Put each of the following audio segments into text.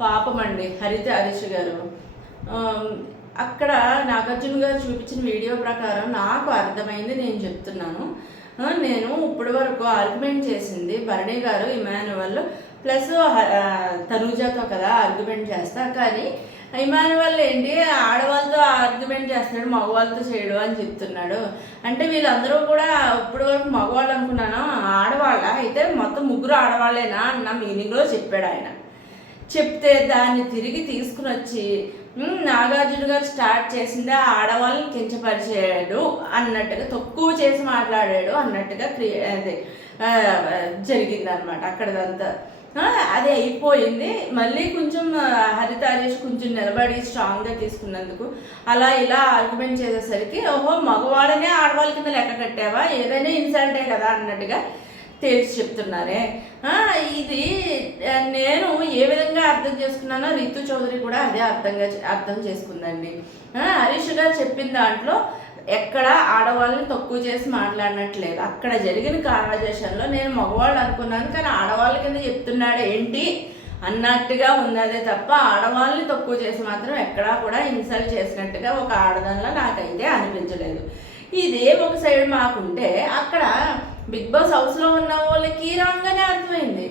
పాపం అండి హరిత హరీష్ గారు. అక్కడ నాగార్జున గారు చూపించిన వీడియో ప్రకారం నాకు అర్థమైంది, నేను చెప్తున్నాను. నేను ఇప్పటి వరకు ఆర్గ్యుమెంట్ చేసింది భరణి గారు, ఇమాన్యువల్ ప్లస్ తనూజాతో కదా ఆర్గ్యుమెంట్ చేస్తా. కానీ ఇమాన్యువల్ ఏంటి ఆడవాళ్ళతో ఆర్గ్యుమెంట్ చేస్తున్నాడు, మగవాళ్ళతో చేయడు అని చెప్తున్నాడు. అంటే వీళ్ళందరూ కూడా ఇప్పటి వరకు మగవాళ్ళు అనుకున్నాను, ఆడవాళ్ళ అయితే మొత్తం ముగ్గురు ఆడవాళ్ళేనా అన్న మీనింగ్లో చెప్పాడు ఆయన. చెప్తే దాన్ని తిరిగి తీసుకుని వచ్చి నాగార్జున గారు స్టార్ట్ చేసిందే ఆడవాళ్ళని కించపరిచాడు అన్నట్టుగా, తక్కువ చేసి మాట్లాడాడు అన్నట్టుగా జరిగిందనమాట అక్కడదంతా. అది అయిపోయింది. మళ్ళీ కొంచెం హరిత హరీష్ కొంచెం నిలబడి స్ట్రాంగ్గా తీసుకున్నందుకు అలా ఇలా ఆర్గ్యుమెంట్ చేసేసరికి ఓహో మగవాళ్ళనే ఆడవాళ్ళ కింద లెక్క కట్టావా, ఏదైనా ఇన్సల్టే కదా అన్నట్టుగా తేల్చి చెప్తున్నారే. ఇది నేను ఏ విధంగా అర్థం చేసుకున్నానో రితు చౌదరి కూడా అదే అర్థం చేసుకుందండి. హరీష్ గారు చెప్పిన దాంట్లో ఎక్కడ ఆడవాళ్ళని తక్కువ చేసి మాట్లాడినట్లేదు. అక్కడ జరిగిన కాన్వర్జేషన్లో నేను మగవాళ్ళు అనుకున్నాను, కానీ ఆడవాళ్ళ కింద చెప్తున్నాడు ఏంటి అన్నట్టుగా ఉంది. అదే తప్ప ఆడవాళ్ళని తక్కువ చేసి మాత్రం ఎక్కడా కూడా ఇన్సల్ట్ చేసినట్టుగా ఒక ఆడదానిలో నాకైతే అనిపించలేదు. ఇదే ఒక సైడ్ మాకుంటే అక్కడ బిగ్ బాస్ హౌస్లో ఉన్న వాళ్ళకి రాగానే అర్థమైంది.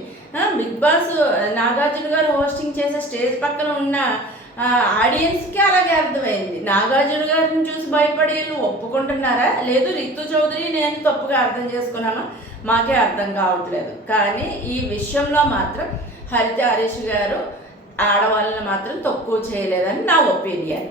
బిగ్ బాస్ నాగార్జున గారు హోస్టింగ్ చేసే స్టేజ్ పక్కన ఉన్న ఆడియన్స్కి అలాగే అర్థమైంది. నాగార్జున గారిని చూసి భయపడి వీళ్ళు ఒప్పుకుంటున్నారా లేదు రితు చౌదరి నేను తప్పుగా అర్థం చేసుకున్నామా మాకే అర్థం కావట్లేదు. కానీ ఈ విషయంలో మాత్రం హరిత హరీష్ గారు ఆడవాళ్ళని మాత్రం తక్కువ చేయలేదని నా ఒపీనియన్.